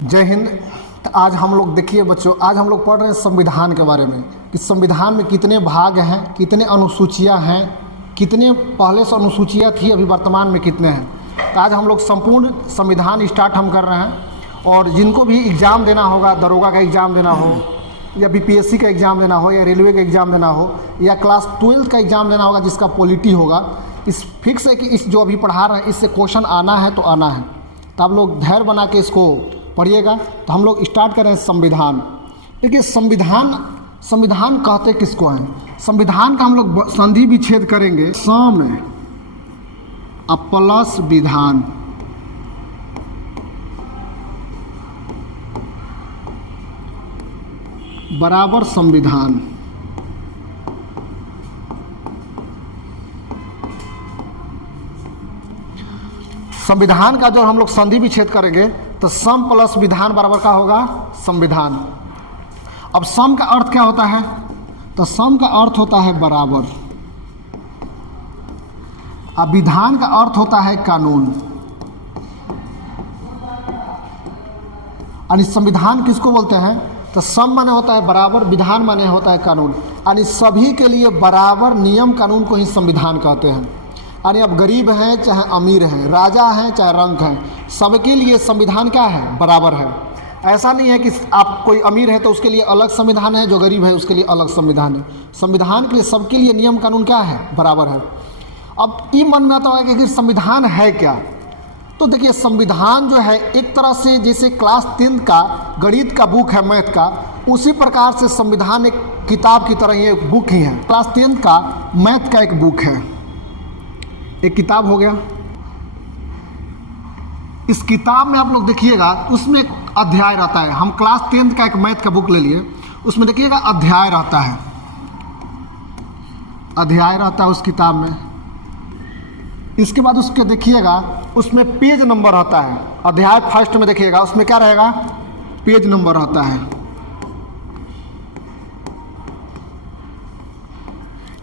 जय हिंद। तो आज हम लोग देखिए बच्चों, आज हम लोग पढ़ रहे हैं संविधान के बारे में कि संविधान में कितने भाग हैं, कितने अनुसूचियां हैं, कितने पहले से अनुसूचियां थी, अभी वर्तमान में कितने हैं। तो आज हम लोग संपूर्ण संविधान स्टार्ट हम कर रहे हैं। और जिनको भी एग्ज़ाम देना होगा, दरोगा का एग्ज़ाम देना हो या बीपीएससी का एग्ज़ाम देना हो या रेलवे का एग्ज़ाम देना हो या क्लास 12 का एग्ज़ाम देना होगा जिसका पॉलिटी होगा, इस फिक्स है कि इस जो अभी पढ़ा रहे हैं इससे क्वेश्चन आना है तो आना है। तो आप लोग धैर्य बना के इसको पढ़िएगा। तो हम लोग स्टार्ट करें संविधान। देखिए संविधान कहते किसको हैं? संविधान का हम लोग संधि विच्छेद करेंगे। सम प्लस विधान बराबर संविधान। संविधान का जो हम लोग संधि विच्छेद करेंगे तो सम प्लस विधान बराबर का होगा संविधान। अब सम का अर्थ क्या होता है? तो सम का अर्थ होता है बराबर। अब विधान का अर्थ होता है कानून। यानी संविधान किसको बोलते हैं? तो सम माने होता है बराबर, विधान माने होता है कानून। यानी सभी के लिए बराबर नियम कानून को ही संविधान कहते हैं। यानी अब गरीब हैं चाहे अमीर हैं, राजा हैं चाहे रंक हैं, सबके लिए संविधान क्या है? बराबर है। ऐसा नहीं है कि आप कोई अमीर है तो उसके लिए अलग संविधान है, जो गरीब है उसके लिए अलग संविधान है। संविधान के लिए सबके लिए नियम कानून क्या है? बराबर है। अब ये मन में आता है कि संविधान है क्या? तो देखिए संविधान जो है एक तरह से जैसे क्लास 10 का गणित का बुक है, मैथ का, उसी प्रकार से संविधान एक किताब की तरह ही एक बुक ही है। क्लास 10 का मैथ का एक बुक है, एक किताब हो गया। इस किताब में आप लोग देखिएगा उसमें एक अध्याय रहता है। हम क्लास 10 का एक मैथ का बुक ले लिए, उसमें देखिएगा अध्याय रहता है, अध्याय रहता है उस किताब में। इसके बाद उसके देखिएगा उसमें पेज नंबर रहता है। अध्याय फर्स्ट में देखिएगा उसमें क्या रहेगा? पेज नंबर रहता है।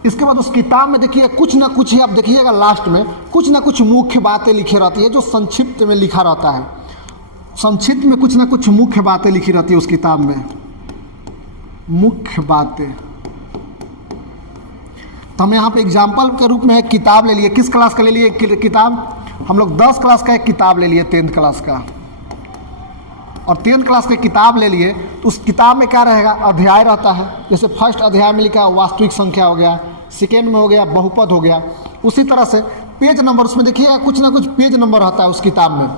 इसके बाद उस किताब में देखिए कुछ ना कुछ ही, आप देखिएगा लास्ट में कुछ ना कुछ मुख्य बातें लिखी रहती है जो संक्षिप्त में लिखा रहता है। संक्षिप्त में कुछ ना कुछ मुख्य बातें लिखी रहती है उस किताब में, मुख्य बातें। तो हम यहाँ पे एग्जाम्पल के रूप में एक किताब ले लिए। किस क्लास का ले लिए किताब? हम लोग 10 क्लास का एक किताब ले लिए, 10th क्लास का। और 10th क्लास की किताब ले लिए तो उस किताब में क्या रहेगा? अध्याय रहता है। जैसे फर्स्ट अध्याय में लिखा वास्तविक संख्या हो गया, सेकेंड में हो गया बहुपद हो गया। उसी तरह से पेज नंबर, उसमें देखिएगा कुछ ना कुछ पेज नंबर रहता है उस किताब में।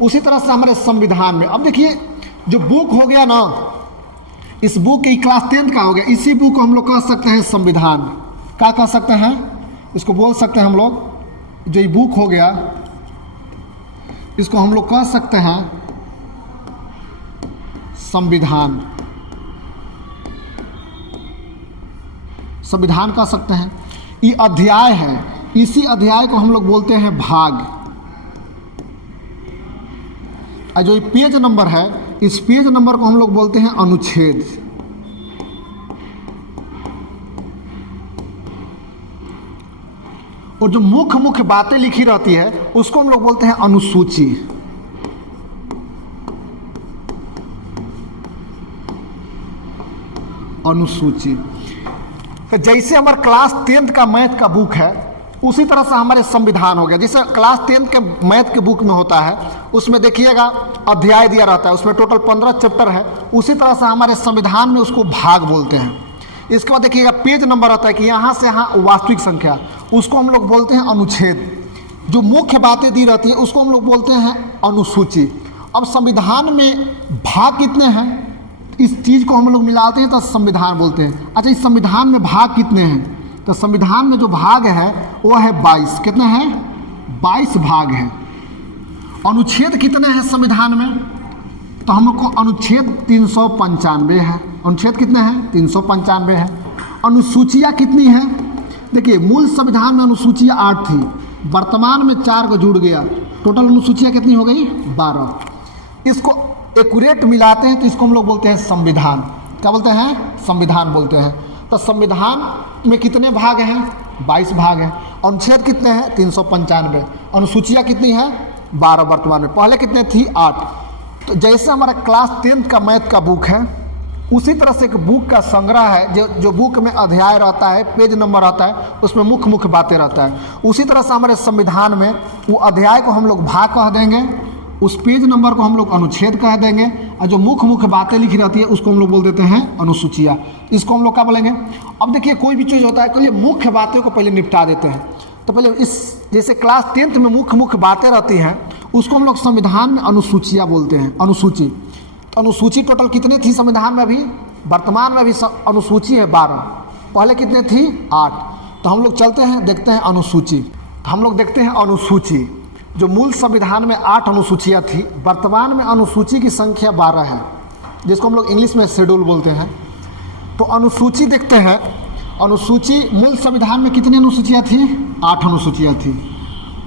उसी तरह से हमारे संविधान में, अब देखिए जो बुक हो गया ना, इस बुक की क्लास 10th का हो गया, इसी बुक को हम लोग कह सकते हैं संविधान। क्या कह सकते हैं? इसको बोल सकते हैं हम लोग, जो ये बुक हो गया इसको हम लोग कह सकते हैं संविधान। संविधान कह सकते हैं। ये अध्याय है, इसी अध्याय को हम लोग बोलते हैं भाग। और जो ये पेज नंबर है, इस पेज नंबर को हम लोग बोलते हैं अनुच्छेद। और जो मुख्य मुख्य बातें लिखी रहती है उसको हम लोग बोलते हैं अनुसूची। अनुसूची। तो जैसे हमारे क्लास 10th का मैथ का बुक है उसी तरह से हमारे संविधान हो गया। जैसे क्लास 10th के मैथ के बुक में होता है, उसमें देखिएगा अध्याय दिया रहता है, उसमें टोटल 15 चैप्टर है। उसी तरह से हमारे संविधान में उसको भाग बोलते हैं। इसके बाद देखिएगा पेज नंबर आता है कि यहाँ से यहाँ वास्तविक संख्या, उसको हम लोग बोलते हैं अनुच्छेद। जो मुख्य बातें दी रहती है उसको हम लोग बोलते हैं अनुसूची। अब संविधान में भाग कितने हैं, इस चीज़ को हम लोग मिलाते हैं तो संविधान बोलते हैं। अच्छा, इस संविधान में भाग कितने हैं? तो संविधान में जो भाग है वो है 22। कितने हैं? 22 भाग हैं। अनुच्छेद कितने हैं संविधान में? तो हमको अनुच्छेद 395 है। अनुच्छेद कितने हैं? 395 है। अनुसूचियाँ कितनी हैं? देखिए मूल संविधान में अनुसूचियाँ 8 थी, वर्तमान में 4 को जुड़ गया, टोटल अनुसूचियाँ कितनी हो गई? 12। इसको एक्यूरेट मिलाते हैं तो इसको हम लोग बोलते हैं संविधान। क्या बोलते हैं? संविधान बोलते हैं। तो संविधान में कितने भाग हैं? 22 भाग हैं। अनुच्छेद कितने हैं? 395। अनुसूचियाँ कितनी हैं? 12 वर्तमान में, पहले कितने थी? 8। तो जैसे हमारा क्लास 10th का मैथ का बुक है, उसी तरह से एक बुक का संग्रह है जो बुक में अध्याय रहता है, पेज नंबर रहता है, उसमें मुख्य मुख्य बातें रहता है। उसी तरह से हमारे संविधान में वो अध्याय को हम लोग भाग कह देंगे, उस पेज नंबर को हम लोग अनुच्छेद कह देंगे, और जो मुख्य मुख्य बातें लिखी रहती है उसको हम लोग बोल देते हैं अनुसूचियाँ। इसको हम लोग क्या बोलेंगे? अब देखिए कोई भी चीज़ होता है, पहले मुख्य बातों को पहले निपटा देते हैं। तो पहले इस जैसे क्लास 10th में मुख्य मुख्य बातें रहती हैं, उसको हम लोग संविधान में अनुसूचियाँ बोलते हैं, अनुसूची। तो अनुसूची टोटल कितनी थी संविधान में? अभी वर्तमान में अभी अनुसूची है 12, पहले कितने थी? 8। तो हम लोग चलते हैं, देखते हैं अनुसूची। तो हम लोग देखते हैं अनुसूची। जो मूल संविधान में 8 अनुसूचियाँ थी, वर्तमान में अनुसूची की संख्या 12 है, जिसको हम लोग इंग्लिश में शेड्यूल बोलते हैं। तो अनुसूची देखते हैं, अनुसूची मूल संविधान में कितनी अनुसूचियाँ थी? 8 अनुसूचियाँ थी।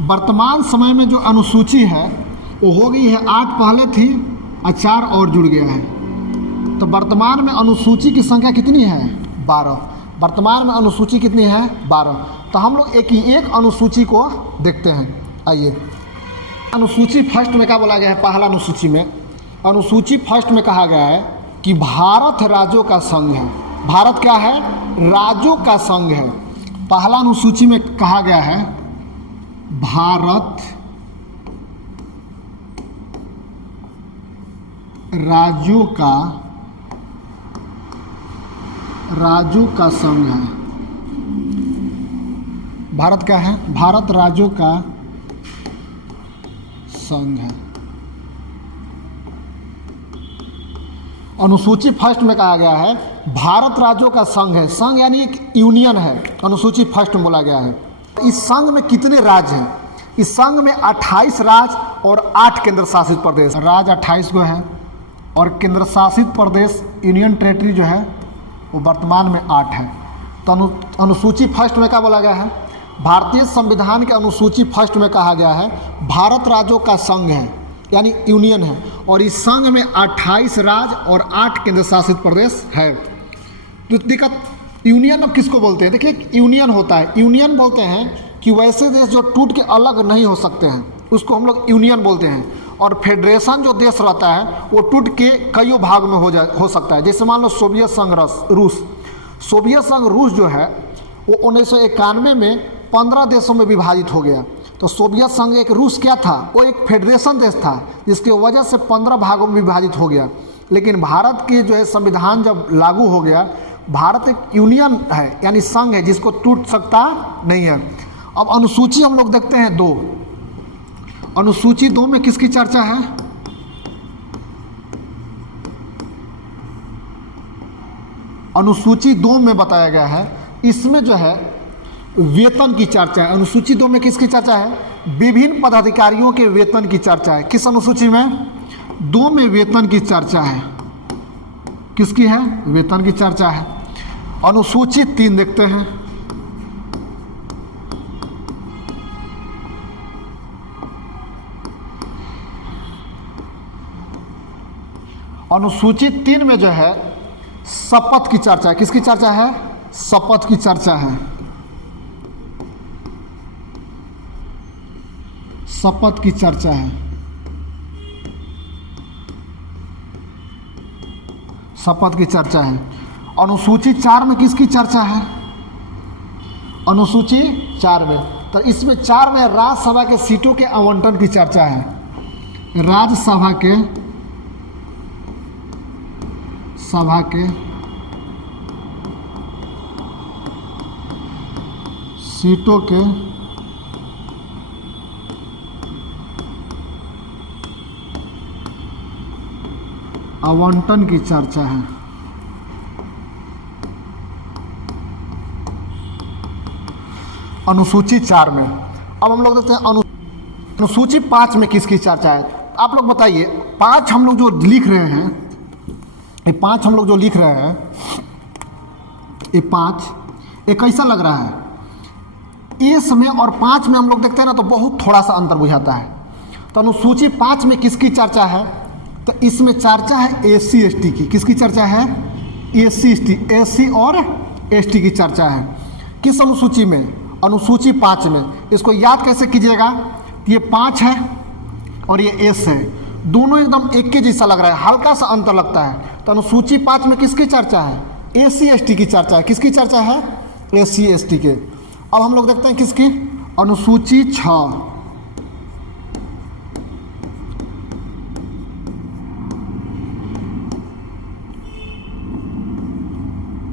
वर्तमान समय में जो अनुसूची है वो हो गई है 8 पहले थी और 4 और जुड़ गया है। तो वर्तमान में अनुसूची की संख्या कितनी है? 12। वर्तमान में अनुसूची कितनी है? 12। तो हम लोग एक अनुसूची को देखते हैं। आइए, अनुसूची फर्स्ट में क्या बोला गया है? पहला अनुसूची में, अनुसूची फर्स्ट में कहा गया है कि भारत राज्यों का संघ है। भारत क्या है? राज्यों का संघ है। पहला अनुसूची में कहा गया है भारत राज्यों का संघ है। भारत क्या है? भारत राज्यों का संघ है। अनुसूची फर्स्ट में कहा गया है भारत राज्यों का संघ है। संघ यानी एक यूनियन है, अनुसूची फर्स्ट में बोला गया है। इस संघ में कितने राज्य हैं? इस संघ में 28 राज्य और 8 केंद्र शासित प्रदेश। राज्य 28 गो है और केंद्र शासित प्रदेश यूनियन टेरिटरी जो है वो वर्तमान में 8 है। तो अनुसूची फर्स्ट में क्या बोला गया है? भारतीय संविधान के अनुसूची फर्स्ट में कहा गया है भारत राज्यों का संघ है, यानी यूनियन है, और इस संघ में 28 राज्य और 8 केंद्र शासित प्रदेश है। तो दिक्कत, यूनियन अब किसको बोलते हैं? देखिए, यूनियन होता है, यूनियन बोलते हैं कि वैसे देश जो टूट के अलग नहीं हो सकते हैं उसको हम लोग यूनियन बोलते हैं। और फेडरेशन जो देश रहता है वो टूट के कई भाग में हो सकता है। जैसे मान लो सोवियत संघ रूस, सोवियत संघ रूस जो है वो 1991 में 15 देशों में विभाजित हो गया। तो सोवियत संघ एक रूस क्या था? वो एक फेडरेशन देश था, जिसकी वजह से 15 भागों में विभाजित हो गया। लेकिन भारत के जो है संविधान जब लागू हो गया, भारत एक यूनियन है, यानी संघ है जिसको टूट सकता नहीं है। अब अनुसूची हम लोग देखते हैं 2। अनुसूची 2 में किसकी चर्चा है? अनुसूची 2 में बताया गया है, इसमें जो है वेतन की चर्चा है। अनुसूची 2 में किसकी चर्चा है? विभिन्न पदाधिकारियों के वेतन की चर्चा है। किस अनुसूची में? 2 में वेतन की चर्चा है। किसकी है? वेतन की चर्चा है। अनुसूची 3 देखते हैं। अनुसूची 3 में जो है शपथ की चर्चा है। किसकी चर्चा है? शपथ की चर्चा है। शपथ की चर्चा है। शपथ की चर्चा है। अनुसूची 4 में किसकी चर्चा है? अनुसूची 4 में, तो इसमें 4 में राज्यसभा के सीटों के आवंटन की चर्चा है। राज्यसभा के सीटों के आवंटन की चर्चा है। अनुसूची 4 में। अब हम लोग देखते हैं अनुसूची 5 में किसकी चर्चा है? आप लोग बताइए, 5 हम लोग जो लिख रहे हैं, ये 5 हम लोग जो लिख रहे हैं, ये 5 ये कैसा लग रहा है? इस में और 5 में हम लोग देखते हैं ना, तो बहुत थोड़ा सा अंतर बुझाता है। तो अनुसूची 5 में किसकी चर्चा है? तो इसमें चर्चा है एससी एसटी की। किसकी चर्चा है? एससी और एसटी की चर्चा है। किस अनुसूची में? अनुसूची 5 में। इसको याद कैसे कीजिएगा? ये 5 है और ये एस है, दोनों एकदम एक के जैसा लग रहा है, हल्का सा अंतर लगता है। तो अनुसूची 5 में किसकी चर्चा है? SC/ST की चर्चा है। किसकी चर्चा है? SC/ST के। अब हम लोग देखते हैं किसकी, अनुसूची 6।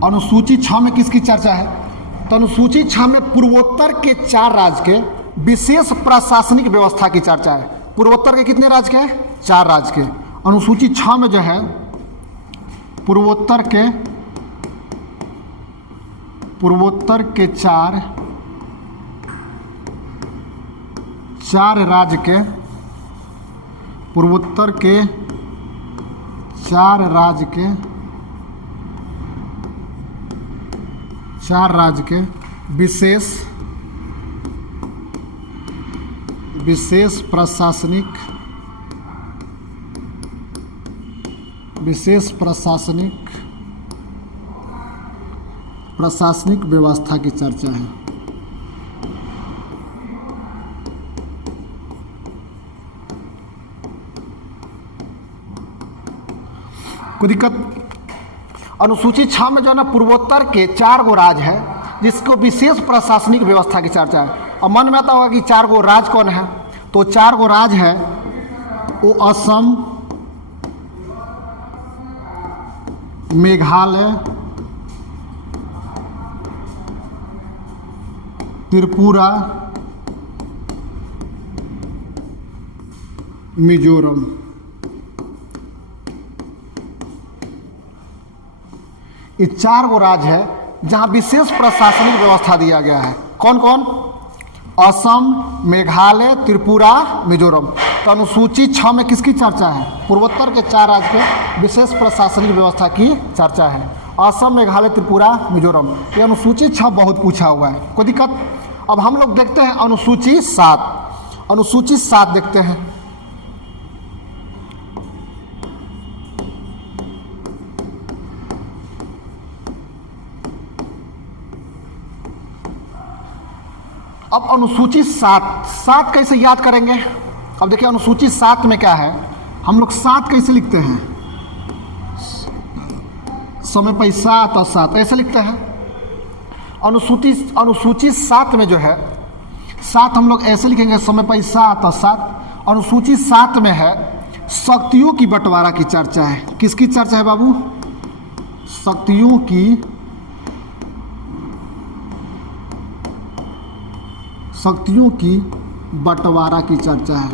अनुसूची 6 में किसकी चर्चा है? तो अनुसूची 6 में पूर्वोत्तर के 4 राज्य के विशेष प्रशासनिक व्यवस्था की चर्चा है। पूर्वोत्तर के कितने राज्य के? 4 राज्य के। अनुसूची 6 में जो है पूर्वोत्तर के 4 राज्य के, पूर्वोत्तर के 4 राज्य के विशेष प्रशासनिक व्यवस्था की चर्चा है। कोई दिक्कत? अनुसूची 6 में जो है ना पूर्वोत्तर के 4 गो राज्य है जिसको विशेष प्रशासनिक व्यवस्था की चर्चा है। अब मन में आता होगा कि 4 गो राज्य कौन है? तो 4 गो राज्य है वो असम, मेघालय, त्रिपुरा, मिजोरम। ये 4 गो राज्य है जहां विशेष प्रशासनिक व्यवस्था दिया गया है। कौन कौन? असम, मेघालय, त्रिपुरा, मिजोरम। तो अनुसूची 6 में किसकी चर्चा है? पूर्वोत्तर के 4 राज्य के विशेष प्रशासनिक व्यवस्था की चर्चा है। असम, मेघालय, त्रिपुरा, मिजोरम। ये अनुसूची 6 बहुत पूछा हुआ है। कोई दिक्कत? अब हम लोग देखते हैं अनुसूची 7। अनुसूची 7 देखते हैं। अब अनुसूची 7 कैसे याद करेंगे? अब देखिए अनुसूची 7 में क्या है, हम लोग 7 कैसे लिखते हैं? समय पर 7 और 7 ऐसे लिखते हैं। अनुसूची 7 में जो है 7 हम लोग ऐसे लिखेंगे, समय पर 7 और 7। अनुसूची 7 में है शक्तियों की बंटवारा की चर्चा है। किसकी चर्चा है बाबू? शक्तियों की बंटवारा की चर्चा है।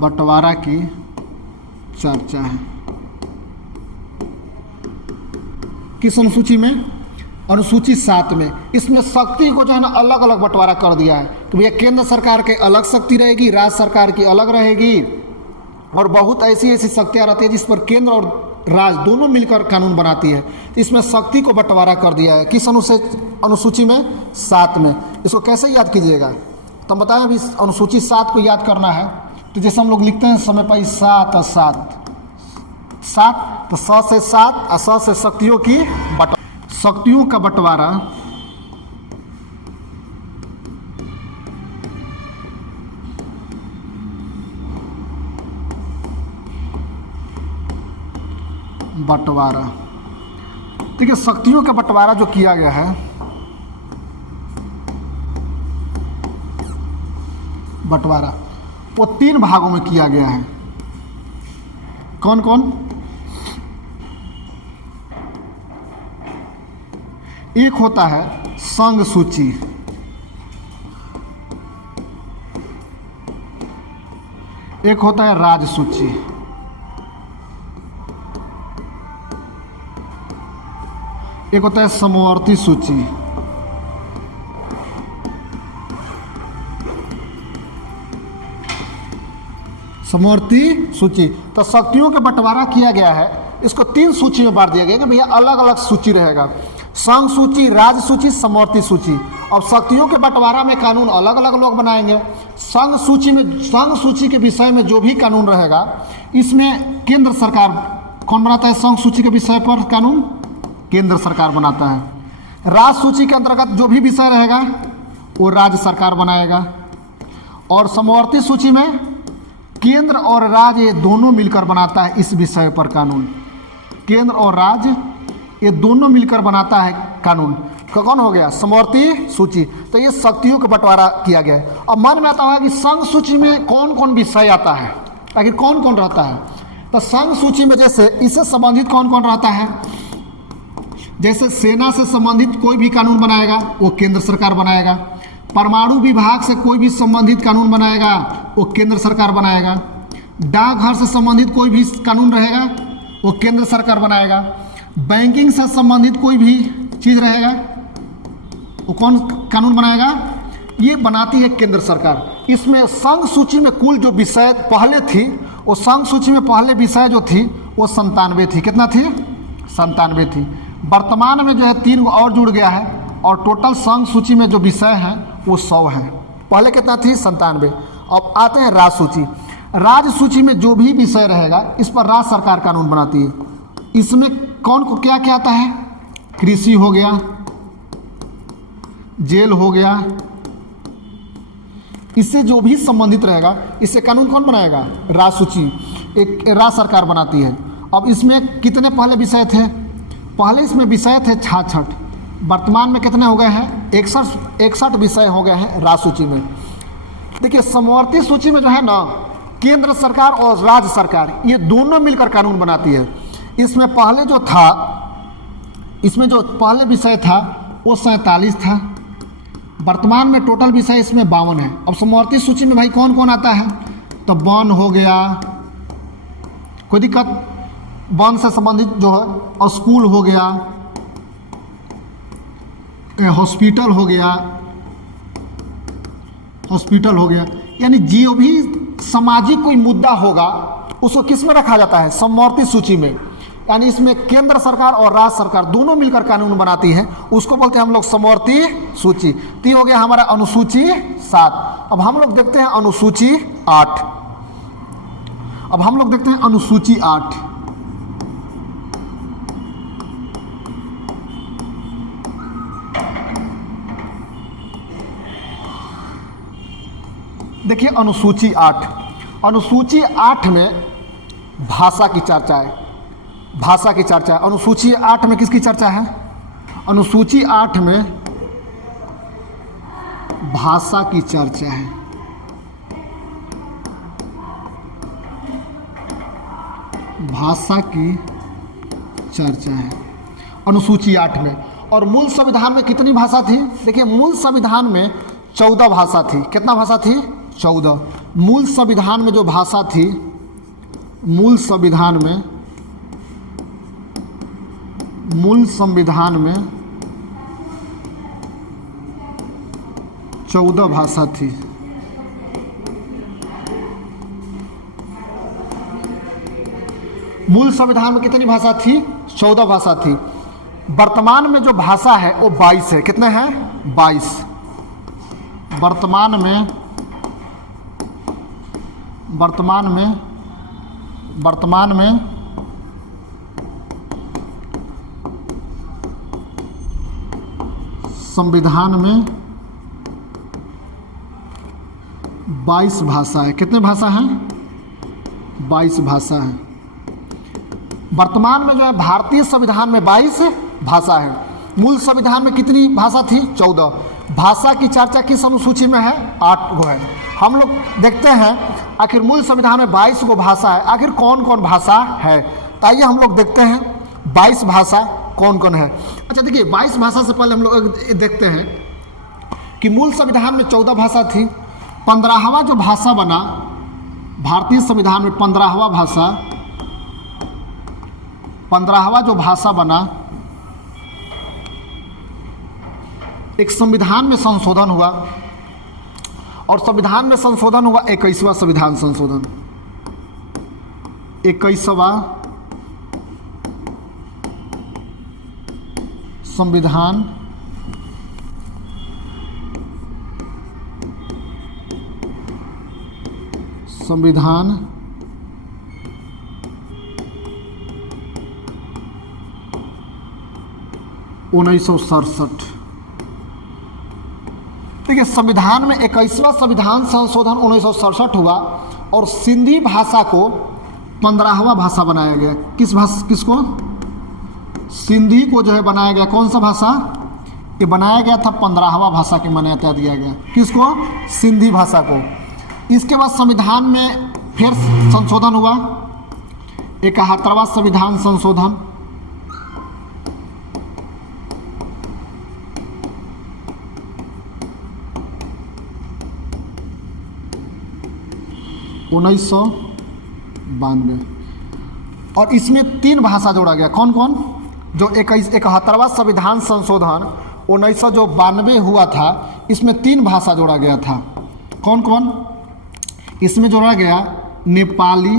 बंटवारा की चर्चा है किस अनुसूची में? अनुसूची 7 में। इसमें शक्ति को जो है ना अलग अलग बंटवारा कर दिया है। तो भैया केंद्र सरकार के अलग शक्ति रहेगी, राज्य सरकार की अलग रहेगी, और बहुत ऐसी शक्तियाँ रहती है जिस पर केंद्र और राज्य दोनों मिलकर कानून बनाती है। तो इसमें शक्ति को बंटवारा कर दिया है। किस अनुसूची में? 7 में। इसको कैसे याद कीजिएगा? तो हम बताएं अभी अनुसूची 7 को याद करना है तो जैसे हम लोग लिखते हैं समय पर 7 और 7, तो 100 से 7 और 100 से शक्तियों का बंटवारा ठीक है। शक्तियों का बंटवारा जो किया गया है, बंटवारा वो 3 भागों में किया गया है। कौन कौन? एक होता है संघ सूची, एक होता है राज्य सूची, एक होता है समवर्ती सूची, समवर्ती सूची। तो शक्तियों का बंटवारा किया गया है, इसको 3 सूची में बांट दिया गया कि भैया अलग अलग सूची रहेगा। संघ सूची, राज्य सूची, समवर्ती सूची। अब शक्तियों के बंटवारा में कानून अलग अलग लोग बनाएंगे। संघ सूची के विषय में जो भी कानून रहेगा इसमें केंद्र सरकार कौन बनाता है? संघ सूची के विषय पर कानून केंद्र सरकार बनाता है। राज्य सूची के अंतर्गत जो भी विषय रहेगा वो राज्य सरकार बनाएगा। और समवर्ती सूची में केंद्र और राज्य ये दोनों मिलकर बनाता है इस विषय पर कानून। केंद्र और राज्य ये दोनों मिलकर बनाता है कानून। कौन हो गया? समवर्ती सूची। तो ये शक्तियों का बंटवारा किया गया है। अब मन में आता होगा कि संघ सूची में कौन कौन विषय आता है, आखिर कौन कौन रहता है? तो संघ सूची में जैसे इससे संबंधित कौन कौन रहता है? जैसे सेना से संबंधित कोई भी कानून बनाएगा वो केंद्र सरकार बनाएगा। परमाणु विभाग से कोई भी संबंधित कानून बनाएगा वो केंद्र सरकार बनाएगा। डाकघर से संबंधित कोई भी कानून रहेगा वो केंद्र सरकार बनाएगा। बैंकिंग से संबंधित कोई भी चीज़ रहेगा वो कौन कानून बनाएगा? ये बनाती है केंद्र सरकार। इसमें संघ सूची में कुल जो विषय पहले थी, वो संघ सूची में पहले विषय जो थी वो 97 थी। कितना थी? 97 थी। वर्तमान में जो है 3 और जुड़ गया है और टोटल संघ सूची में जो विषय हैं वो 100 है। पहले कितना थी? 97। अब आते हैं राज्य सूची। राज्य सूची में जो भी विषय रहेगा इस पर राज्य सरकार कानून बनाती है। इसमें कौन को क्या क्या आता है? कृषि हो गया, जेल हो गया, इससे जो भी संबंधित रहेगा इससे कानून कौन बनाएगा? राज्य सूची एक राज्य सरकार बनाती है। अब इसमें कितने पहले विषय थे? पहले इसमें विषय थे 66। वर्तमान में कितने हो गए हैं? 61 विषय हो गए हैं राज्य सूची में। देखिए समवर्ती सूची में जो है ना, केंद्र सरकार और राज्य सरकार ये दोनों मिलकर कानून बनाती है। इसमें पहले जो था, इसमें जो पहले विषय था वो 47 था। वर्तमान में टोटल विषय इसमें 52 है। अब समवर्ती सूची में भाई कौन कौन आता है? तो वन हो गया, कोई दिक्कत? वन से संबंधित जो है स्कूल हो गया, हॉस्पिटल हो गया, हॉस्पिटल हो गया, यानी जो भी सामाजिक कोई मुद्दा होगा उसको किस में रखा जाता है? समवर्ती सूची में। यानी इसमें केंद्र सरकार और राज्य सरकार दोनों मिलकर कानून बनाती है, उसको बोलते हैं हम लोग समवर्ती सूची। तो हो गया हमारा अनुसूची 7। अब हम लोग देखते हैं अनुसूची 8। अब हम लोग देखते हैं अनुसूची 8। देखिए अनुसूची 8। अनुसूची 8 में भाषा की चर्चा है। भाषा की चर्चा है। अनुसूची 8 में किसकी चर्चा है? अनुसूची 8 में भाषा की चर्चा है। भाषा की चर्चा है अनुसूची 8 में। और मूल संविधान में कितनी भाषा थी? देखिए मूल संविधान में 14 भाषा थी। कितना भाषा थी? 14। मूल संविधान में जो भाषा थी, मूल संविधान में 14 भाषा थी। मूल संविधान में कितनी भाषा थी? 14 भाषा थी। वर्तमान में जो भाषा है वो 22 है। कितने हैं? 22। वर्तमान में 22 भाषा है। कितने भाषा हैं? 22 भाषा है। वर्तमान में जो है भारतीय संविधान में 22 भाषा है। मूल संविधान में कितनी भाषा थी? 14। भाषा की चर्चा किस अनुसूची में है? 8 गो है। हम लोग देखते हैं आखिर मूल संविधान में 22 गो भाषा है, आखिर कौन कौन भाषा है। ताइए हम लोग देखते हैं 22 भाषा कौन कौन है। अच्छा देखिए 22 भाषा से पहले हम लोग देखते हैं कि मूल संविधान में 14 भाषा थी। 15वां जो भाषा बना भारतीय संविधान में, 15वां जो भाषा बना, एक संविधान में संशोधन हुआ और संविधान में संशोधन हुआ 21वां संविधान संशोधन। 21वां संविधान संविधान 1967। ठीक देखिए संविधान में 21वां संविधान संशोधन 1967 हुआ और सिंधी भाषा को 15वां भाषा बनाया गया। किसको? सिंधी को जो है बनाया गया। कौन सा भाषा? ये बनाया गया था 15वां भाषा की मान्यता दिया गया। किसको? सिंधी भाषा को। इसके बाद संविधान में फिर संशोधन हुआ, 71वां संविधान संशोधन। उन्नीस और इसमें 3 भाषा जोड़ा गया। कौन कौन? जो 71वां संविधान संशोधन 1992 हुआ था, इसमें 3 भाषा जोड़ा गया था। कौन कौन? इसमें जोड़ा गया नेपाली,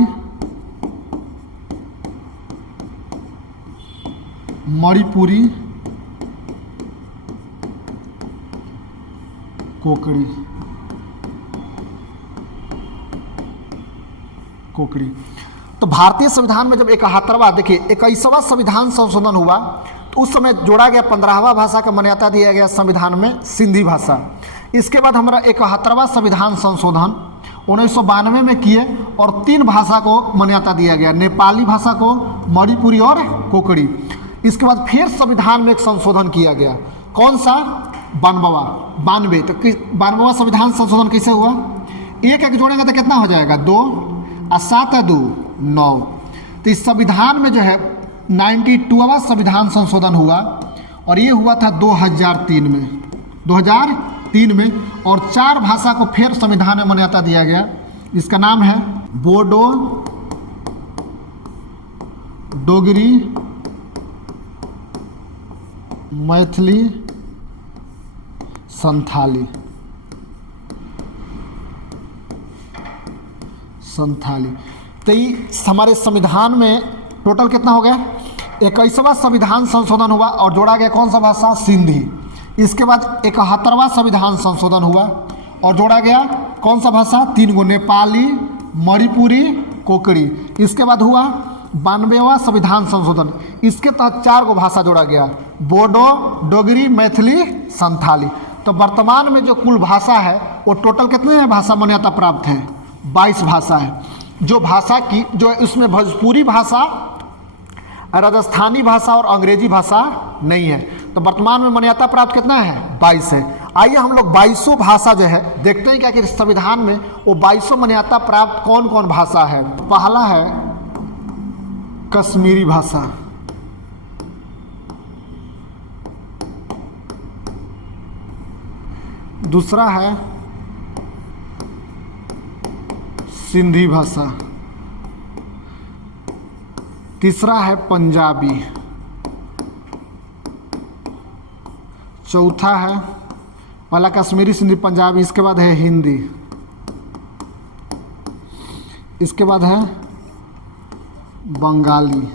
मणिपुरी, कोकड़ी। तो भारतीय संविधान में जब 71वां, देखिए 21वां संविधान संशोधन हुआ तो उस समय जोड़ा गया 15वां भाषा का मान्यता दिया गया संविधान में, सिंधी भाषा। इसके बाद हमारा 71वां संविधान संशोधन 1992 में किए और 3 भाषा को मान्यता दिया गया, नेपाली भाषा को, मणिपुरी और कोकड़ी। इसके बाद फिर संविधान में एक संशोधन किया गया। कौन सा? 92। तो 92वां संविधान संशोधन कैसे हुआ? एक जोड़ेंगे तो कितना हो जाएगा? 2 और 7 है 2, 9। तो इस संविधान में जो है 92वां संविधान संशोधन हुआ और ये हुआ था 2003 में और 4 भाषा को फिर संविधान में मान्यता दिया गया। इसका नाम है बोडो, डोगरी, मैथिली, संथाली। तो हमारे संविधान में टोटल कितना हो गया? 21वां संविधान संशोधन हुआ और जोड़ा गया कौन सा भाषा? सिंधी। इसके बाद 71वां संविधान संशोधन हुआ और जोड़ा गया कौन सा भाषा? 3 गो, नेपाली, मणिपुरी, कोकड़ी। इसके बाद हुआ 92वां संविधान संशोधन, इसके तहत 4 गो भाषा जोड़ा गया, बोडो, डोगरी, मैथिली, संथाली। तो वर्तमान में जो कुल भाषा है वो टोटल कितने हैं भाषा मान्यता प्राप्त है? 22 भाषा है। जो भाषा की जो है उसमें भोजपुरी भाषा, राजस्थानी भाषा और अंग्रेजी भाषा नहीं है। तो वर्तमान में मान्यता प्राप्त कितना है? 22 है। आइए हम लोग 22 भाषा जो है देखते हैं क्या कि संविधान में वो 22 मान्यता प्राप्त कौन कौन भाषा है। पहला है कश्मीरी भाषा, दूसरा है सिंधी भाषा, तीसरा है पंजाबी, चौथा है पहला कश्मीरी, सिंधी, पंजाबी। इसके बाद है हिंदी, इसके बाद है बंगाली,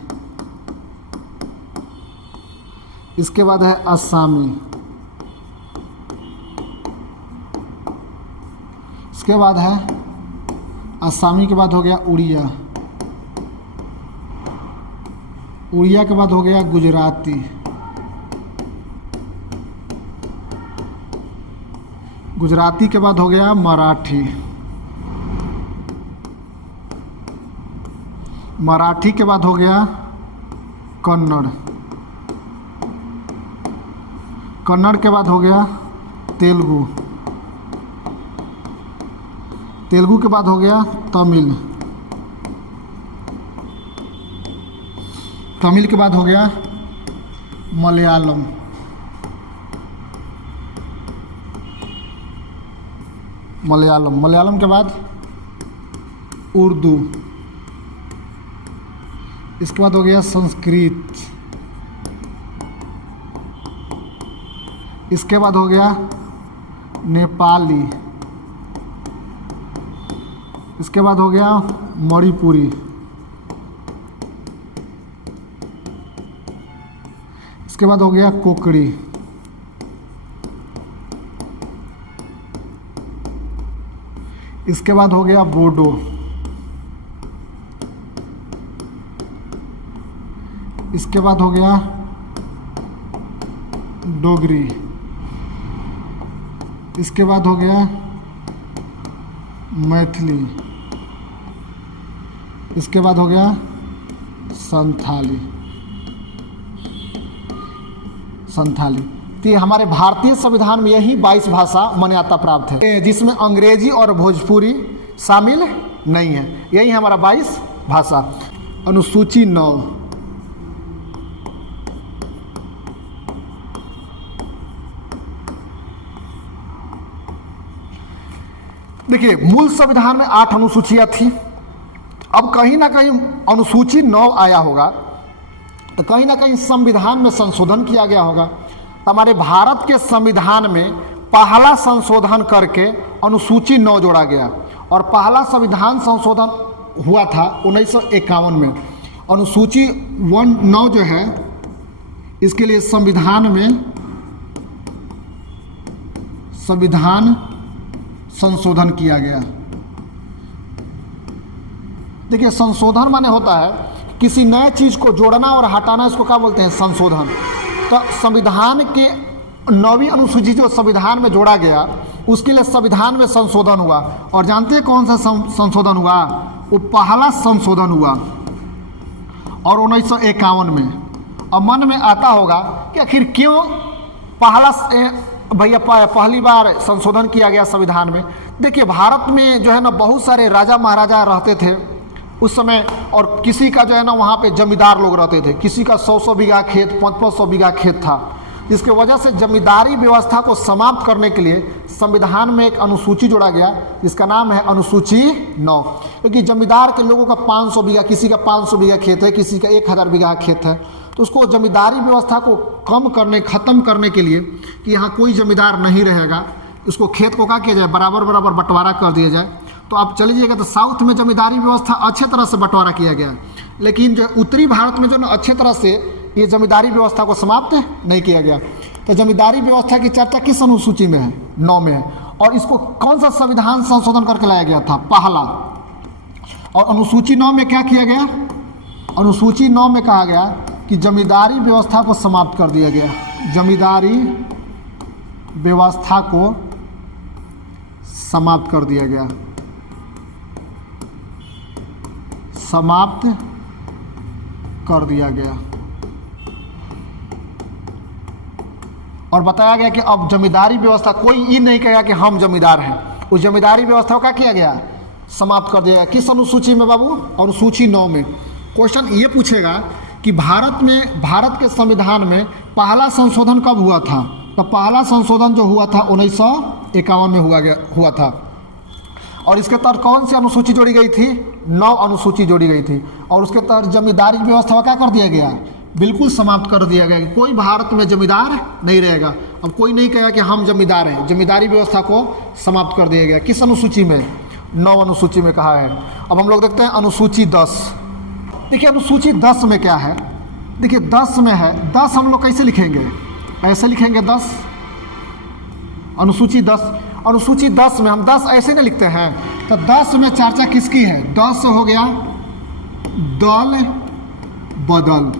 इसके बाद है असमी, इसके बाद है असमी के बाद हो गया उड़िया, उड़िया के बाद हो गया गुजराती, गुजराती के बाद हो गया मराठी, मराठी के बाद हो गया कन्नड़, कन्नड़ के बाद हो गया तेलुगु, तेलुगु के बाद हो गया तमिल, तमिल के बाद हो गया मलयालम, मलयालम, मलयालम के बाद उर्दू, इसके बाद हो गया संस्कृत, इसके बाद हो गया नेपाली, इसके बाद हो गया मणिपुरी, इसके बाद हो गया कोकड़ी, इसके बाद हो गया बोडो, इसके बाद हो गया डोगरी, इसके बाद हो गया मैथिली, इसके बाद हो गया संथाली। तो ये हमारे भारतीय संविधान में यही 22 भाषा मान्यता प्राप्त है, जिसमें अंग्रेजी और भोजपुरी शामिल नहीं है। यही हमारा 22 भाषा। अनुसूची 9, देखिए मूल संविधान में 8 अनुसूचियां थी। अब कहीं ना कहीं अनुसूची 9 आया होगा, तो कहीं ना कहीं संविधान में संशोधन किया गया होगा। तो हमारे भारत के संविधान में पहला संशोधन करके अनुसूची 9 जोड़ा गया, और पहला संविधान संशोधन हुआ था 1951 में। अनुसूची 9 जो है, इसके लिए संविधान संशोधन किया गया। देखिए संशोधन माने होता है किसी नए चीज़ को जोड़ना और हटाना, इसको क्या बोलते हैं? संशोधन। तो संविधान के 9वीं अनुसूची जो संविधान में जोड़ा गया, उसके लिए संविधान में संशोधन हुआ। और जानते हैं कौन सा संशोधन हुआ? वो पहला संशोधन हुआ और 1951 में। अब मन में आता होगा कि आखिर क्यों पहली बार संशोधन किया गया संविधान में। देखिए भारत में जो है ना बहुत सारे राजा महाराजा रहते थे उस समय, और किसी का जो है ना वहाँ पे जमींदार लोग रहते थे। किसी का 100-100 बीघा खेत, 500-500 बीघा खेत था, जिसके वजह से जमींदारी व्यवस्था को समाप्त करने के लिए संविधान में एक अनुसूची जोड़ा गया, जिसका नाम है अनुसूची 9। क्योंकि जमींदार के लोगों का 500 बीघा, किसी का 500 बीघा खेत है, किसी का 1000 बीघा खेत है, तो उसको जमींदारी व्यवस्था को ख़त्म करने के लिए कि यहाँ कोई जमींदार नहीं रहेगा, उसको खेत को क्या किया जाए, बराबर बराबर बंटवारा कर दिया जाए। तो आप चले जाइएगा तो साउथ में जमींदारी व्यवस्था अच्छे तरह से बंटवारा किया गया, लेकिन जो उत्तरी भारत में जो ना अच्छे तरह से ये जमींदारी व्यवस्था को समाप्त नहीं किया गया। तो जमींदारी व्यवस्था की चर्चा किस अनुसूची में है? 9 में है। और इसको कौन सा संविधान संशोधन करके लाया गया था? पहला। और अनुसूची 9 में क्या किया गया? अनुसूची 9 में कहा गया कि जमींदारी व्यवस्था को समाप्त कर दिया गया। जमींदारी व्यवस्था को समाप्त कर दिया गया, समाप्त कर दिया गया। और बताया गया कि अब जमींदारी व्यवस्था, कोई ये नहीं कहेगा कि हम जमींदार हैं। उस जमींदारी व्यवस्था को क्या किया गया? समाप्त कर दिया गया। किस अनुसूची में बाबू? अनुसूची 9 में। क्वेश्चन ये पूछेगा कि भारत के संविधान में पहला संशोधन कब हुआ था? तो पहला संशोधन जो हुआ था 1951 में हुआ था। और इसके तहत कौन सी अनुसूची जोड़ी गई थी? 9 अनुसूची जोड़ी गई थी। और उसके तहत जमींदारी व्यवस्था को क्या कर दिया गया? बिल्कुल समाप्त कर दिया गया कि कोई भारत में जमींदार नहीं रहेगा। अब कोई नहीं कहेगा कि हम जमींदार हैं। जमींदारी व्यवस्था को समाप्त कर दिया गया। किस अनुसूची में? 9 अनुसूची में कहा है। अब हम लोग देखते हैं अनुसूची 10। देखिए अनुसूची 10 में क्या है? देखिए 10 में है, 10 हम लोग कैसे लिखेंगे? ऐसे लिखेंगे 10। अनुसूची 10, अनुसूची 10 में हम 10 ऐसे नहीं लिखते हैं। तो 10 में चर्चा किसकी है? 10 हो गया दल बदल,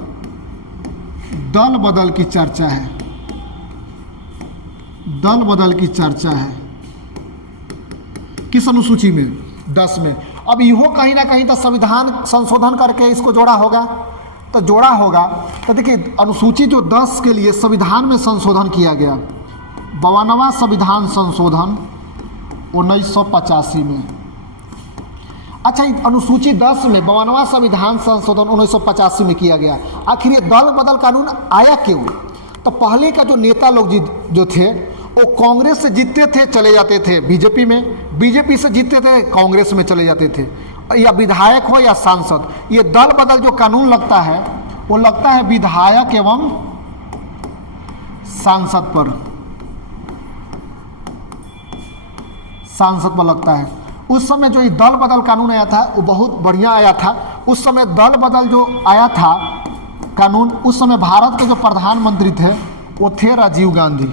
दल बदल की चर्चा है, दल बदल की चर्चा है। किस अनुसूची में? 10 में। अब इहो कहीं ना कहीं तो संविधान संशोधन करके इसको जोड़ा होगा, तो जोड़ा होगा। तो देखिए अनुसूची जो 10 के लिए संविधान में संशोधन किया गया, 52वां संविधान संशोधन 1985 में। अच्छा, अनुसूची 10 में 52वां संविधान संशोधन 1985 में किया गया। आखिर ये दल बदल कानून आया क्यों? तो पहले का जो नेता लोग जो थे वो कांग्रेस से जीतते थे चले जाते थे बीजेपी में, बीजेपी से जीतते थे कांग्रेस में चले जाते थे, या विधायक हो या सांसद। ये दल बदल जो कानून लगता है वो लगता है विधायक एवं सांसद पर, सांसद पर लगता है। उस समय जो ये दल बदल कानून आया था वो बहुत बढ़िया आया था। उस समय दल बदल जो आया था कानून, उस समय भारत के जो प्रधानमंत्री थे वो थे राजीव गांधी,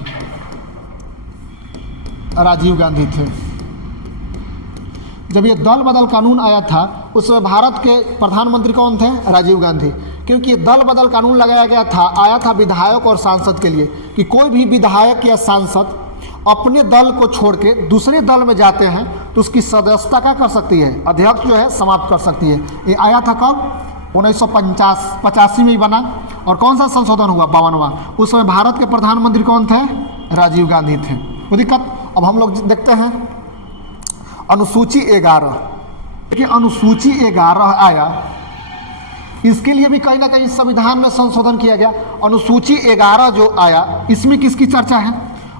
राजीव गांधी थे। जब ये दल बदल कानून आया था उस समय भारत के प्रधानमंत्री कौन थे? राजीव गांधी। क्योंकि ये दल बदल कानून लगाया गया था, आया था विधायक और सांसद के लिए, कि कोई भी विधायक या सांसद अपने दल को छोड़ के दूसरे दल में जाते हैं तो उसकी सदस्यता क्या कर सकती है, अध्यक्ष जो है समाप्त कर सकती है। ये आया था कब? 1985 में ही बना। और कौन सा संशोधन हुआ? 52वां। उस समय भारत के प्रधानमंत्री कौन थे? राजीव गांधी थे। कोई दिक्कत? अब हम लोग देखते हैं अनुसूची 11। देखिए अनुसूची 11 आया, इसके लिए भी कहीं ना कहीं संविधान में संशोधन किया गया। अनुसूची 11 जो आया इसमें किसकी चर्चा है?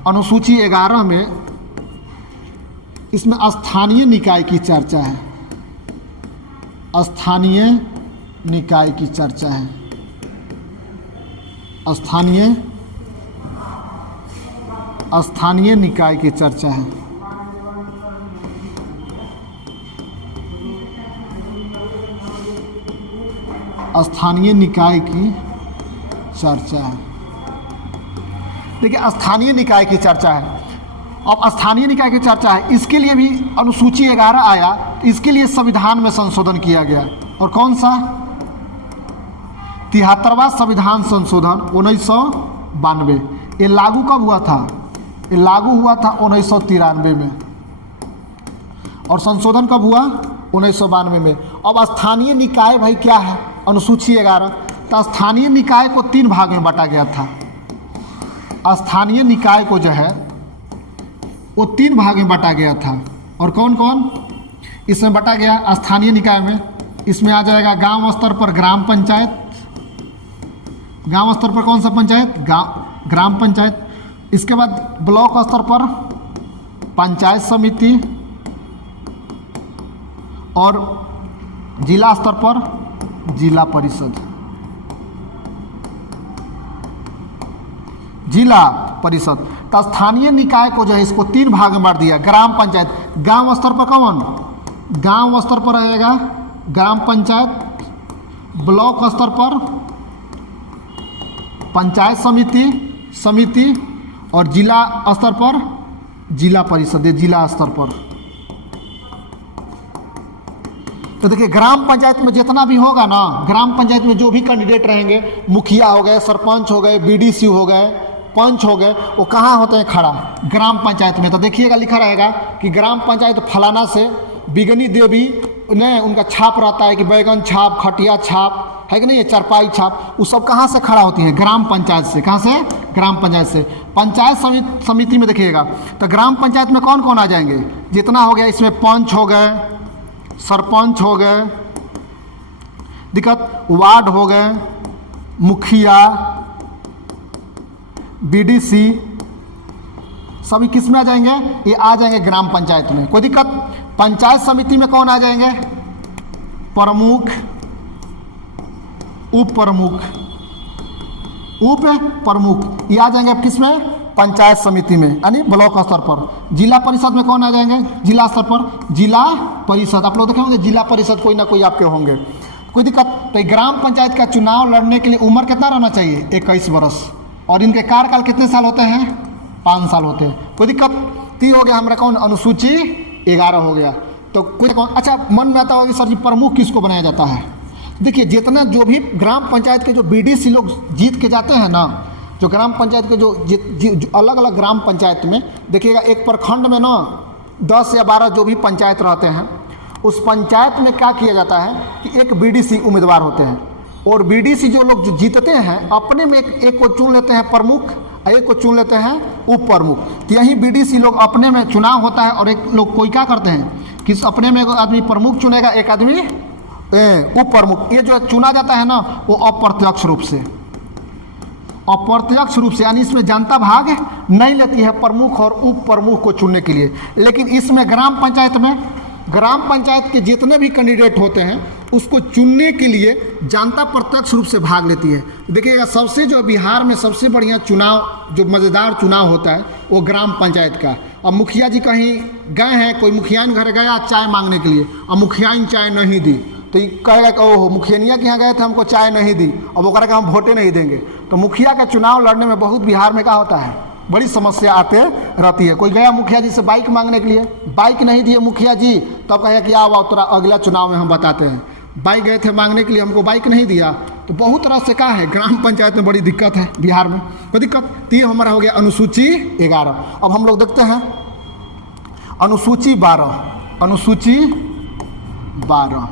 अनुसूची 11 में इसमें स्थानीय निकाय की चर्चा है। स्थानीय निकाय की चर्चा है। स्थानीय निकाय की चर्चा है। स्थानीय निकाय की चर्चा है। देखिए स्थानीय निकाय की चर्चा है। अब स्थानीय निकाय की चर्चा है, इसके लिए भी अनुसूची 11 आया। इसके लिए संविधान में संशोधन किया गया। और कौन सा? 73वां संविधान संशोधन 1992। ये लागू कब हुआ था? ये लागू हुआ था 1993 में। और संशोधन कब हुआ? 1992 में। अब स्थानीय निकाय भाई क्या है? अनुसूची 11। तो स्थानीय निकाय को 3 भाग में बांटा गया था। स्थानीय निकाय को जो है वो 3 भाग में बांटा गया था। और कौन कौन इसमें बांटा गया स्थानीय निकाय में? इसमें आ जाएगा गांव स्तर पर ग्राम पंचायत। गांव स्तर पर कौन सा पंचायत? ग्राम पंचायत। इसके बाद ब्लॉक स्तर पर पंचायत समिति और जिला स्तर पर जिला परिषद। जिला परिषद। तो स्थानीय निकाय को जो है इसको 3 भाग में बांट दिया। ग्राम पंचायत, गांव स्तर पर कौन? गांव स्तर पर रहेगा ग्राम पंचायत। ब्लॉक स्तर पर पंचायत समिति और जिला स्तर पर जिला परिषद, जिला स्तर पर। तो देखिए ग्राम पंचायत में जितना भी होगा ना, ग्राम पंचायत में जो भी कैंडिडेट रहेंगे, मुखिया हो गए, सरपंच हो गए, बीडीसी हो गए, पंच हो गए, वो कहाँ होते हैं? खड़ा ग्राम पंचायत में। तो देखिएगा लिखा रहेगा कि ग्राम पंचायत फलाना से बिगनी देवी ने उनका छाप रहता है कि बैगन छाप, खटिया छाप है कि नहीं, ये चारपाई छाप, वो सब कहाँ से खड़ा होती है? ग्राम पंचायत से। कहाँ से? ग्राम पंचायत से। पंचायत समिति में देखिएगा तो ग्राम पंचायत में कौन कौन आ जाएंगे? जितना हो गया इसमें पंच हो गए, सरपंच हो गए, दिक्कत वार्ड हो गए, मुखिया, बीडीसी, सभी किस में आ जाएंगे? ये आ जाएंगे ग्राम पंचायत में। कोई दिक्कत? पंचायत समिति में कौन आ जाएंगे? प्रमुख, उप प्रमुख, उप प्रमुख, ये आ जाएंगे अब किस में? पंचायत समिति में, यानी ब्लॉक स्तर पर। जिला परिषद में कौन आ जाएंगे? जिला स्तर पर जिला परिषद। आप लोग देखे होंगे जिला परिषद कोई ना कोई आपके होंगे। कोई दिक्कत? तो ग्राम पंचायत का चुनाव लड़ने के लिए उम्र कितना रहना चाहिए? 21 वर्ष। और इनके कार्यकाल कितने साल होते हैं? 5 साल होते हैं। कोई दिक्कत? ती हो गया हमारा कौन? अनुसूची 11 हो गया। तो कोई कौन? अच्छा मन में आता होगा कि सर जी प्रमुख किसको बनाया जाता है? देखिए जितना जो भी ग्राम पंचायत के जो बीडीसी लोग जीत के जाते हैं ना, जो ग्राम पंचायत के जो अलग अलग ग्राम पंचायत में देखिएगा, एक प्रखंड में ना 10 या 12 जो भी पंचायत रहते हैं, उस पंचायत में क्या किया जाता है कि एक बीडीसी उम्मीदवार होते हैं। और बीडीसी जो लोग जो जीतते हैं अपने में एक को चुन लेते हैं प्रमुख और एक को चुन लेते हैं उप प्रमुख। तो यही बीडीसी लोग अपने में चुनाव होता है और एक लोग कोई क्या करते हैं कि अपने में एक आदमी प्रमुख चुनेगा, एक आदमी उप प्रमुख। ये जो चुना जाता है ना वो अप्रत्यक्ष रूप से, अप्रत्यक्ष रूप से, यानी इसमें जनता भाग नहीं लेती है प्रमुख और उप प्रमुख को चुनने के लिए। लेकिन इसमें ग्राम पंचायत में ग्राम पंचायत के जितने भी कैंडिडेट होते हैं उसको चुनने के लिए जनता प्रत्यक्ष रूप से भाग लेती है। देखिएगा सबसे जो बिहार में सबसे बढ़िया चुनाव जो मज़ेदार चुनाव होता है वो ग्राम पंचायत का। अब मुखिया जी कहीं गए हैं, कोई मुखियान घर गया चाय मांगने के लिए, अब मुखियान चाय नहीं दी तो कहेगा कि ओहो मुखियानिया के यहाँ गए थे हमको चाय नहीं दी, अब वो कहेगा हम वोटे नहीं देंगे। तो मुखिया का चुनाव लड़ने में बहुत बिहार में क्या होता है, बड़ी समस्या आते रहती है। कोई गया मुखिया जी से बाइक मांगने के लिए, बाइक नहीं दिए मुखिया जी, तब कहेगा कि आओ तोरा अगला चुनाव में हम बताते हैं। बाइक गए थे मांगने के लिए, हमको बाइक नहीं दिया, तो बहुत तरह से क्या है, ग्राम पंचायत में बड़ी दिक्कत है बिहार में, कोई दिक्कत। तो ये हमारा हो गया अनुसूची 11। अब हम लोग देखते हैं अनुसूची 12। अनुसूची 12,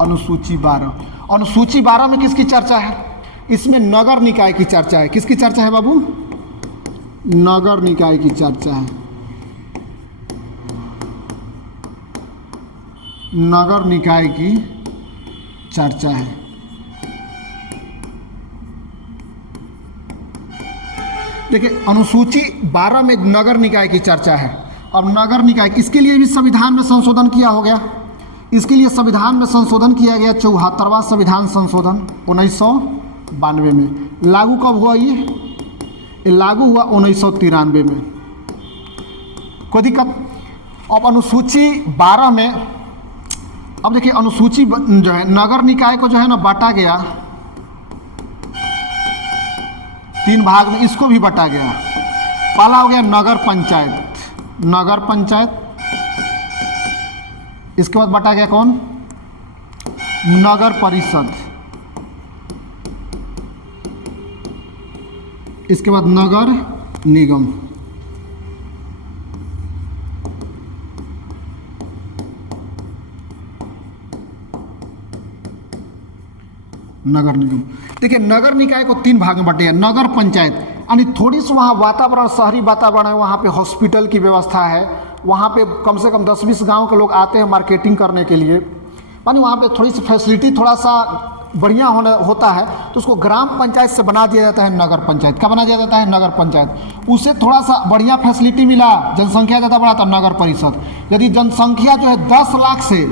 अनुसूची 12। अनुसूची 12 में किसकी चर्चा है? इसमें नगर निकाय की चर्चा है। किसकी चर्चा है बाबू? नगर निकाय की चर्चा है। नगर निकाय की चर्चा है। देखिए अनुसूची 12 में नगर निकाय की चर्चा है। अब नगर निकाय, इसके लिए भी संविधान में संशोधन किया हो गया। इसके लिए संविधान में संशोधन किया गया 74वां संविधान संशोधन 1992 में। लागू कब हुआ ये लागू हुआ 1993 में। कोई दिक्कत? अब अनुसूची 12 में, अब देखिए अनुसूची जो है नगर निकाय को जो है ना बांटा गया 3 भाग में, इसको भी बांटा गया। पहला हो गया नगर पंचायत, नगर पंचायत। इसके बाद बांटा गया कौन? नगर परिषद। इसके बाद नगर निगम। नगर निगम, देखिए नगर निकाय को 3 भाग में बांटे हैं। नगर पंचायत यानी थोड़ी सी वहाँ वातावरण, शहरी वातावरण है, वहाँ पे हॉस्पिटल की व्यवस्था है, वहाँ पे कम से कम 10-20 गांव के लोग आते हैं मार्केटिंग करने के लिए, मानी वहाँ पे थोड़ी सी फैसिलिटी थोड़ा सा बढ़िया होता है, तो उसको ग्राम पंचायत से बना दिया जाता है नगर पंचायत। क्या बना दिया जाता है? नगर पंचायत। उसे थोड़ा सा बढ़िया फैसिलिटी मिला, जनसंख्या ज़्यादा बढ़ा तो नगर परिषद। यदि जनसंख्या जो है 10 लाख से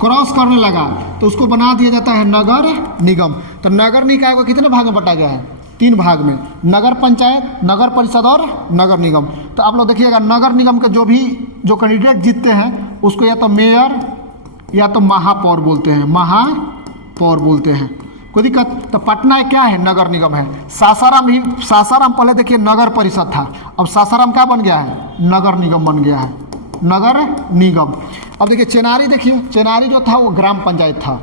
क्रॉस करने लगा तो उसको बना दिया जाता है नगर निगम। तो नगर निकाय को कितने भाग में बांटा गया है? 3 भाग में, नगर पंचायत, नगर परिषद और नगर निगम। तो आप लोग देखिएगा नगर निगम के जो कैंडिडेट जीतते हैं उसको या तो मेयर या तो महापौर बोलते हैं, महापौर बोलते हैं। कोई दिक्कत? तो पटना क्या है? नगर निगम है। सासाराम पहले देखिए नगर परिषद था, अब सासाराम क्या बन गया है? नगर निगम बन गया है, नगर निगम। अब देखिए चेनारी, देखिए चेनारी जो था वो ग्राम पंचायत था,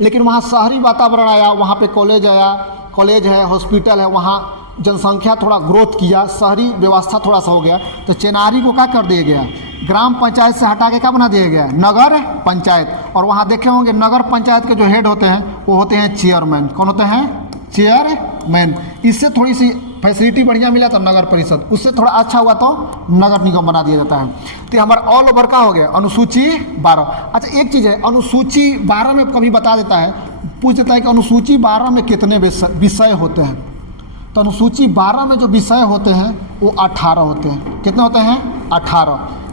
लेकिन वहाँ शहरी वातावरण आया, वहाँ पे कॉलेज आया, कॉलेज है, हॉस्पिटल है, वहाँ जनसंख्या थोड़ा ग्रोथ किया, शहरी व्यवस्था थोड़ा सा हो गया, तो चेनारी को क्या कर दिया गया? ग्राम पंचायत से हटा के क्या बना दिया गया? नगर पंचायत। और वहाँ देखे होंगे नगर पंचायत के जो हेड होते हैं वो होते हैं चेयरमैन। कौन होते हैं? चेयरमैन। इससे थोड़ी सी फैसिलिटी बढ़िया मिला तो नगर परिषद, उससे थोड़ा अच्छा हुआ तो नगर निगम बना दिया जाता है। तो हमारा ऑल ओवर का हो गया अनुसूची 12। अच्छा एक चीज़ है, अनुसूची 12 में कभी बता देता है, पूछ देता है कि अनुसूची 12 में कितने विषय होते हैं। तो अनुसूची 12 में जो विषय होते हैं वो 18 होते हैं। कितने होते हैं?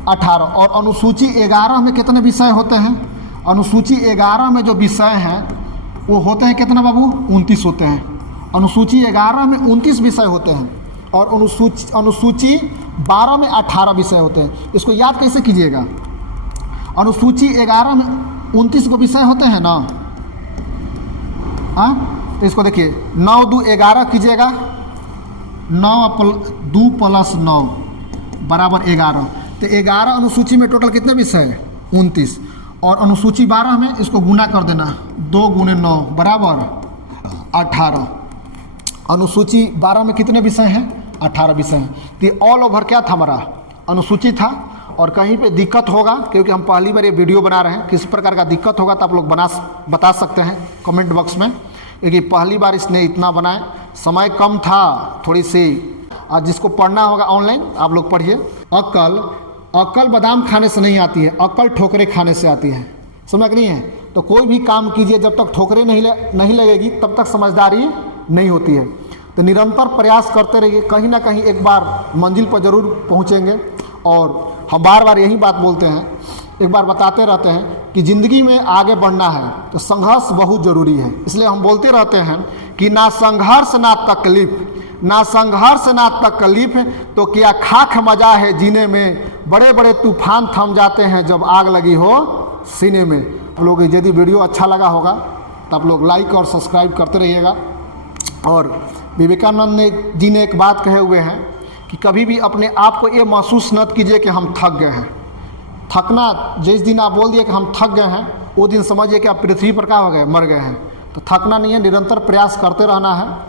18। और अनुसूची 11 में कितने विषय होते हैं? अनुसूची 11 में जो विषय हैं वो होते हैं कितने बाबू? 29 होते हैं। अनुसूची 11 में 29 विषय होते हैं और अनुसूची 12 में 18 विषय होते हैं। इसको याद कैसे कीजिएगा? अनुसूची 11 में 29 को विषय होते हैं ना, तो इसको देखिए 9 2 11 कीजिएगा, 2 + 9 बराबर 11। तो 11 अनुसूची में टोटल कितने विषय है? 29। और अनुसूची 12 में इसको गुना कर देना, 2 × 9 बराबर 18। अनुसूची 12 में कितने विषय हैं? 18 विषय हैं। तो ऑल ओवर क्या था? हमारा अनुसूची था। और कहीं पे दिक्कत होगा, क्योंकि हम पहली बार ये वीडियो बना रहे हैं, किस प्रकार का दिक्कत होगा तो आप लोग बता सकते हैं कमेंट बॉक्स में, क्योंकि पहली बार इसने इतना बनाए, समय कम था थोड़ी सी। आज जिसको पढ़ना होगा ऑनलाइन आप लोग पढ़िए। अक्ल बादाम खाने से नहीं आती है, अक्ल ठोकरे खाने से आती है। समझ नहीं है? तो कोई भी काम कीजिए जब तक ठोकरे नहीं लगेगी तब तक समझदारी नहीं होती है। तो निरंतर प्रयास करते रहिए, कहीं ना कहीं एक बार मंजिल पर ज़रूर पहुंचेंगे। और हम बार बार यही बात बोलते हैं, एक बार बताते रहते हैं कि ज़िंदगी में आगे बढ़ना है तो संघर्ष बहुत ज़रूरी है। इसलिए हम बोलते रहते हैं कि ना संघर्ष ना तकलीफ, ना संघर्ष ना तकलीफ, तो क्या खाक मजा है जीने में, बड़े बड़े तूफान थम जाते हैं जब आग लगी हो सीने में। आप लोग यदि वीडियो अच्छा लगा होगा तो आप लोग लाइक और सब्सक्राइब करते रहिएगा। और विवेकानंद जी ने एक बात कहे हुए हैं कि कभी भी अपने आप को ये महसूस न कीजिए कि हम थक गए हैं। थकना, जिस दिन आप बोल दिए कि हम थक गए हैं, वो दिन समझिए कि आप पृथ्वी पर क्या हो गए, मर गए हैं। तो थकना नहीं है, निरंतर प्रयास करते रहना है।